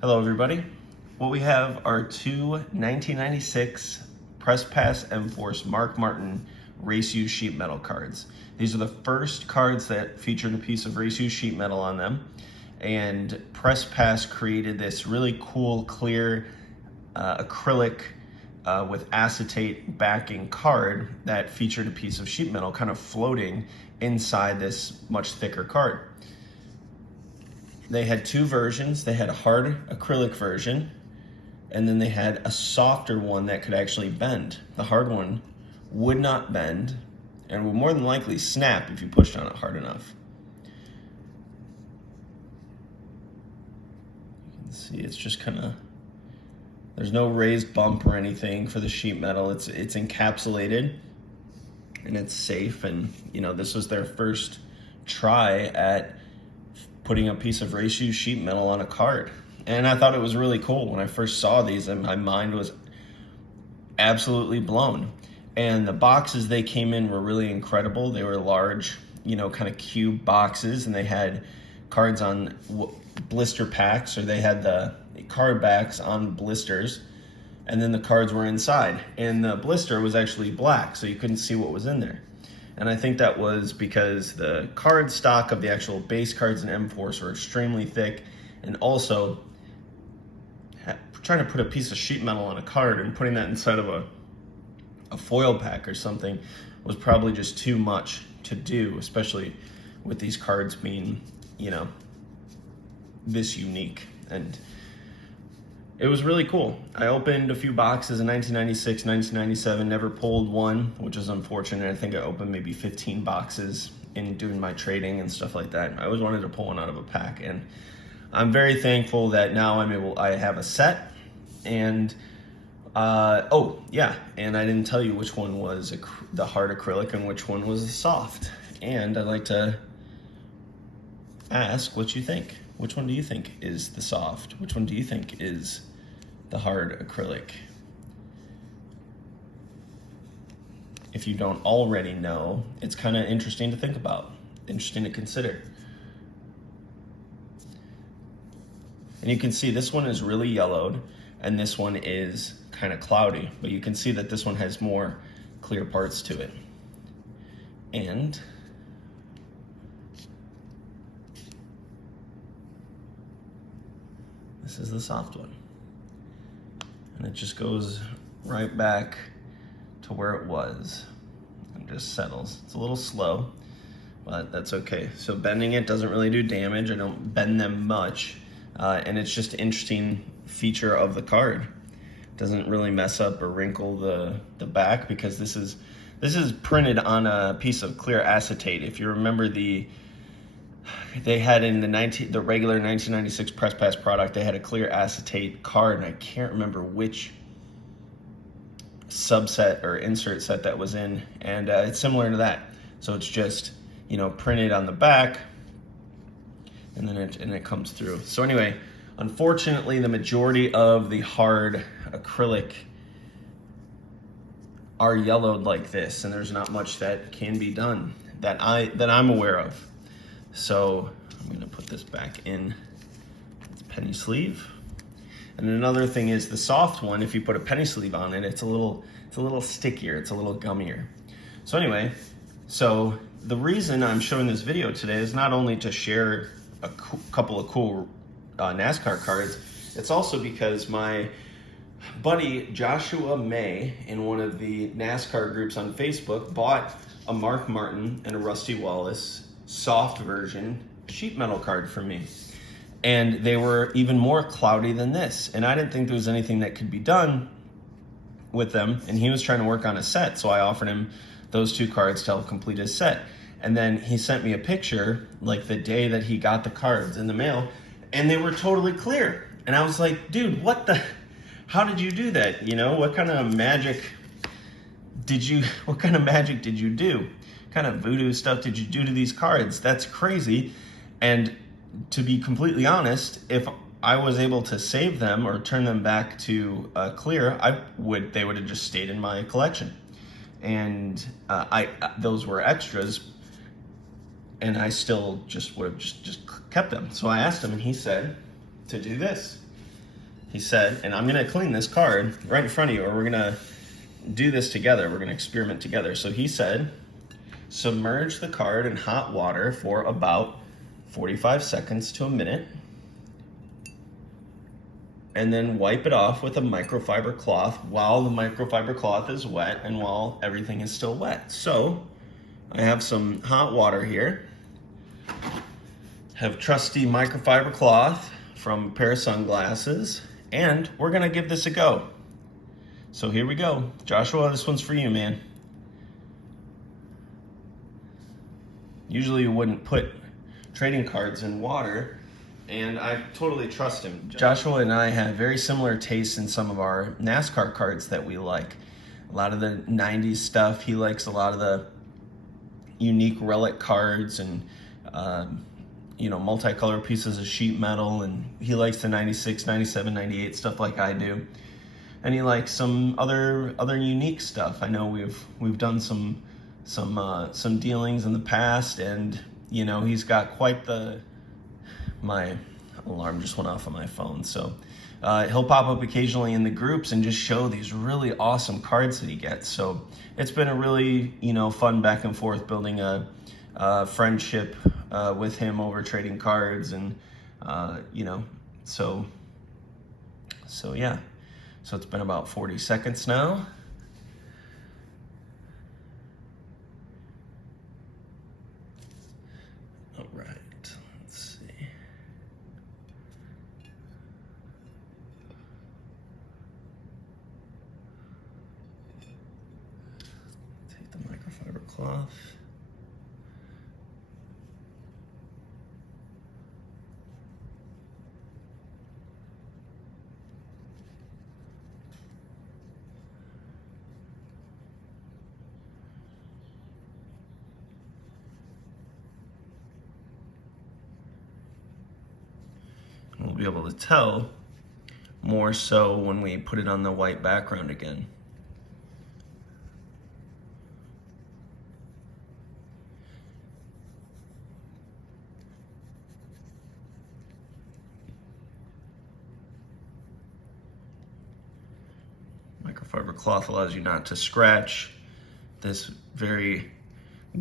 Hello everybody. What we have are two 1996 Press Pass M-Force Mark Martin race use sheet metal cards. These are the first cards that featured a piece of race use sheet metal on them, and Press Pass created this really cool clear acrylic with acetate backing card that featured a piece of sheet metal kind of floating inside this much thicker card. They had two versions. They had a hard acrylic version, and then they had a softer one that could actually bend. The hard one would not bend and would more than likely snap if you pushed on it hard enough. You can see it's just kind of, there's no raised bump or anything for the sheet metal. It's encapsulated and it's safe, and you know, this was their first try at putting a piece of race use sheet metal on a card. And I thought it was really cool. When I first saw these, and my mind was absolutely blown. And the boxes they came in were really incredible. They were large, you know, kind of cube boxes, and they had cards on blister packs, or they had the card backs on blisters, and then the cards were inside. And the blister was actually black, so you couldn't see what was in there. And I think that was because the card stock of the actual base cards in M-Force were extremely thick, and also trying to put a piece of sheet metal on a card and putting that inside of a foil pack or something was probably just too much to do, especially with these cards being, you know, this unique. And it was really cool. I opened a few boxes in 1996, 1997, never pulled one, which is unfortunate. I think I opened maybe 15 boxes in doing my trading and stuff like that. I always wanted to pull one out of a pack, and I'm very thankful that now I have a set. And oh yeah, and I didn't tell you which one was the hard acrylic and which one was the soft. And I'd like to ask what you think. Which one do you think is the soft? Which one do you think is the hard acrylic? If you don't already know, it's kind of interesting to think about, interesting to consider. And you can see this one is really yellowed, and this one is kind of cloudy, but you can see that this one has more clear parts to it. And this is the soft one. And it just goes right back to where it was and just settles. It's a little slow, but that's okay. So bending it doesn't really do damage. I don't bend them much. And it's just an interesting feature of the card. It doesn't really mess up or wrinkle the back, because this is printed on a piece of clear acetate. If you remember they had in the regular 1996 Press Pass product, they had a clear acetate card, and I can't remember which subset or insert set that was in, and it's similar to that. So it's just, you know, printed on the back, and then it comes through. So anyway, unfortunately, the majority of the hard acrylic are yellowed like this, and there's not much that can be done that I'm aware of. So I'm gonna put this back in its penny sleeve. And another thing is the soft one, if you put a penny sleeve on it, it's a little stickier, it's a little gummier. So anyway, so the reason I'm showing this video today is not only to share a couple of cool NASCAR cards, it's also because my buddy Joshua May in one of the NASCAR groups on Facebook bought a Mark Martin and a Rusty Wallace soft version sheet metal card for me, and they were even more cloudy than this, and I didn't think there was anything that could be done with them, and he was trying to work on a set, so I offered him those two cards to help complete his set. And then he sent me a picture like the day that he got the cards in the mail, and they were totally clear, and I was like, dude, how did you do that? You know, what kind of magic did you do? What kind of voodoo stuff did you do to these cards? That's crazy. And to be completely honest, if I was able to save them or turn them back to clear, they would have just stayed in my collection. And those were extras, and I still just would have just kept them. So I asked him, and he said to do this. he said, and I'm gonna clean this card right in front of you, or we're gonna do this together. We're gonna experiment together. So he said, submerge the card in hot water for about 45 seconds to a minute, and then wipe it off with a microfiber cloth while the microfiber cloth is wet and while everything is still wet. So I have some hot water here, have trusty microfiber cloth from a pair of sunglasses, and we're gonna give this a go. So here we go. Joshua, this one's for you, man. Usually you wouldn't put trading cards in water, and I totally trust him. Joshua and I have very similar tastes in some of our NASCAR cards that we like. A lot of the 90s stuff. He likes a lot of the unique relic cards and multicolored pieces of sheet metal, and he likes the 96, 97, 98 stuff like I do. And he likes some other unique stuff. I know we've done some dealings in the past, and he's got quite the. My alarm just went off on my phone, so he'll pop up occasionally in the groups and just show these really awesome cards that he gets. So it's been a really fun back and forth, building a friendship with him over trading cards, and so yeah. So it's been about 40 seconds now. All right, let's see. Take the microfiber cloth. We'll be able to tell more so when we put it on the white background again. Microfiber cloth allows you not to scratch this very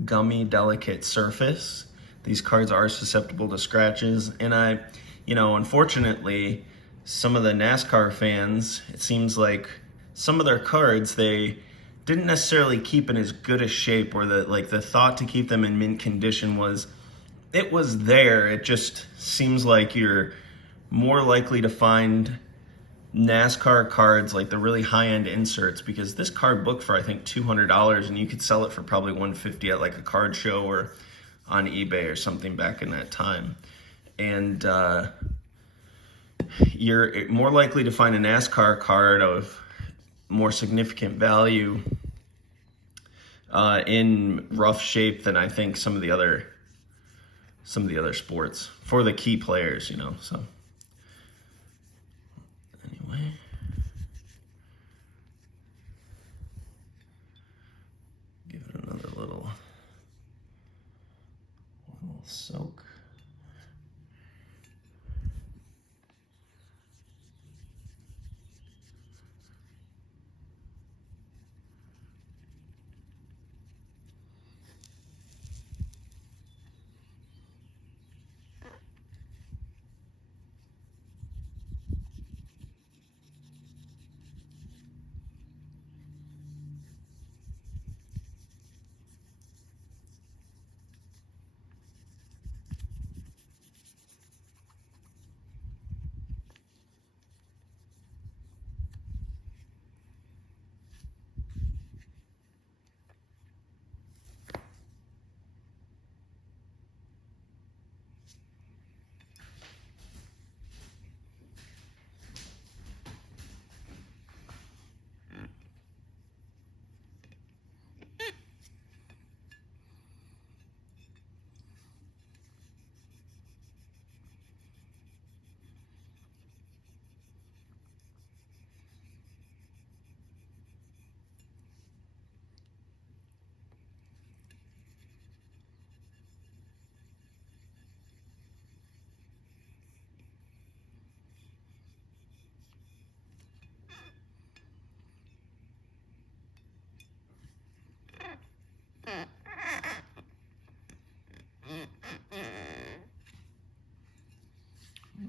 gummy, delicate surface. These cards are susceptible to scratches, and unfortunately, some of the NASCAR fans, it seems like some of their cards, they didn't necessarily keep in as good a shape, or the thought to keep them in mint condition was there. It just seems like you're more likely to find NASCAR cards, like the really high-end inserts, because this card booked for I think $200, and you could sell it for probably $150 at like a card show or on eBay or something back in that time. And you're more likely to find a NASCAR card of more significant value in rough shape than I think some of the other sports for the key players, so anyway. Give it another little soak.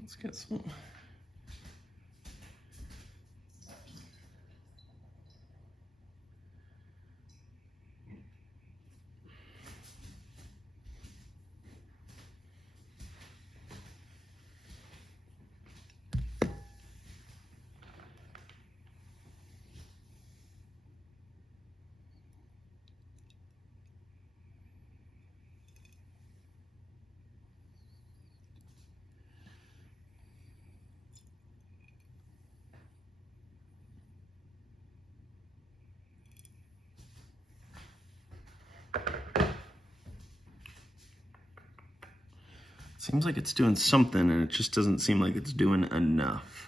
Let's get some. Seems like it's doing something, and it just doesn't seem like it's doing enough.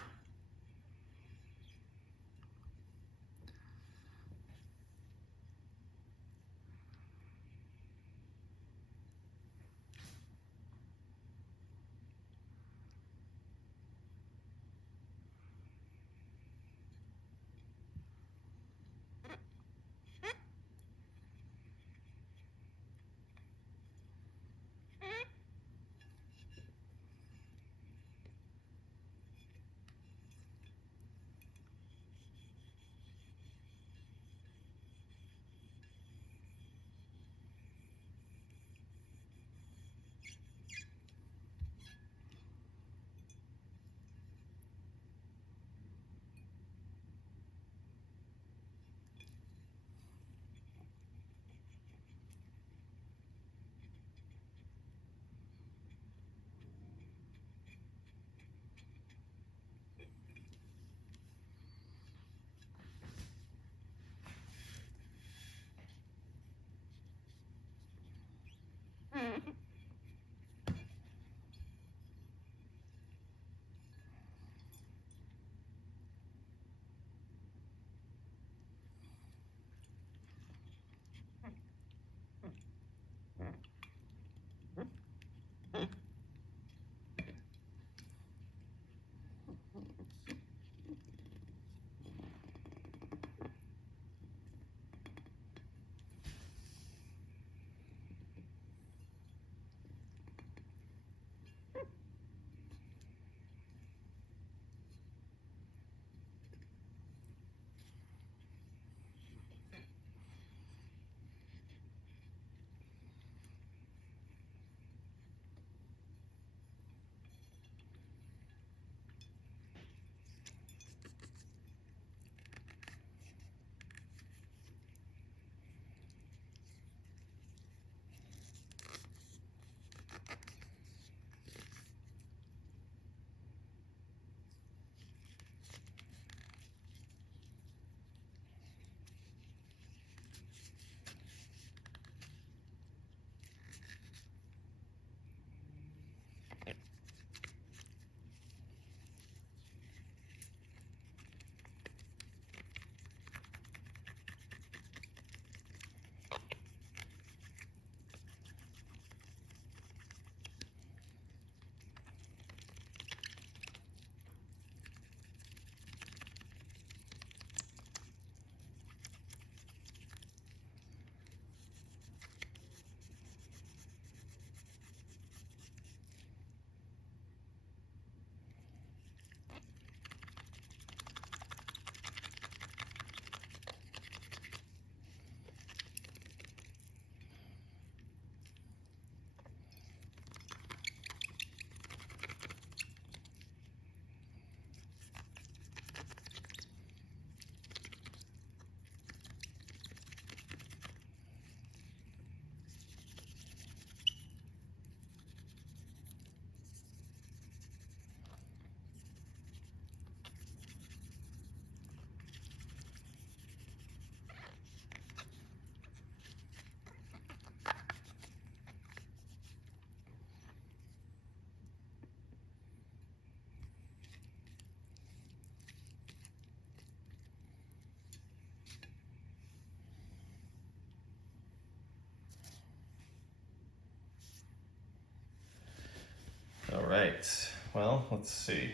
All right, well, let's see.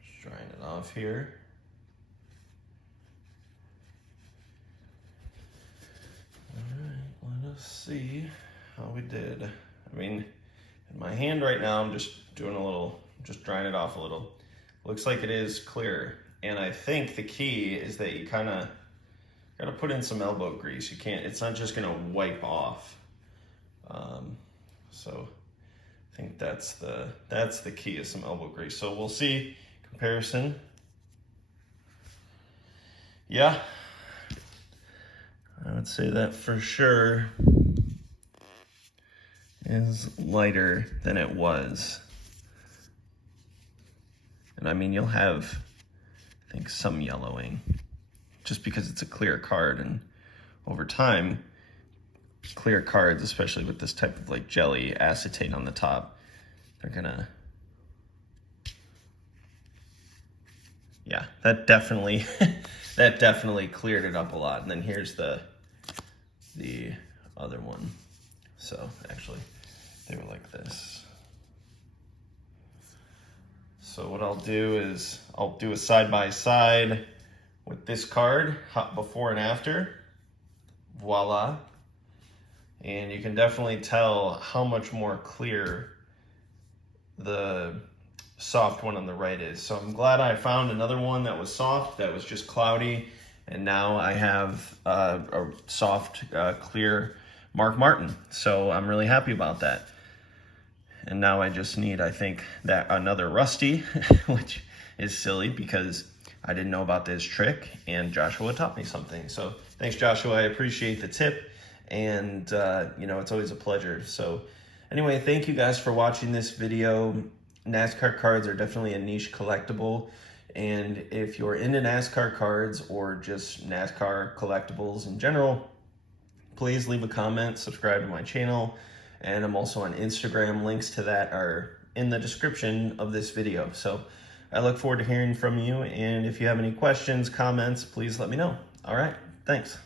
Just drying it off here. All right, let us see how we did. I mean, in my hand right now, I'm just doing a little, just drying it off a little. Looks like it is clear. And I think the key is that you kind of got to put in some elbow grease. You can't, it's not just going to wipe off. So I think that's the key, is some elbow grease. So we'll see comparison. Yeah, I would say that for sure is lighter than it was. And I mean, you'll have, I think, some yellowing just because it's a clear card, and over time, clear cards, especially with this type of like jelly acetate on the top, they're gonna, yeah, that definitely that definitely cleared it up a lot. And then here's the other one. So actually they were like this. So what I'll do is I'll do a side by side with this card, before and after. Voila. And you can definitely tell how much more clear the soft one on the right is. So I'm glad I found another one that was soft, that was just cloudy, and now I have a soft, clear Mark Martin. So I'm really happy about that. And now I just need, I think, that another Rusty, which is silly because I didn't know about this trick, and Joshua taught me something. So thanks, Joshua. I appreciate the tip, and you know, it's always a pleasure. So anyway, thank you guys for watching this video. NASCAR cards are definitely a niche collectible, and if you're into NASCAR cards or just NASCAR collectibles in general, please leave a comment, subscribe to my channel, and I'm also on Instagram. Links to that are in the description of this video. So I look forward to hearing from you, and if you have any questions, comments, please let me know. All right, thanks.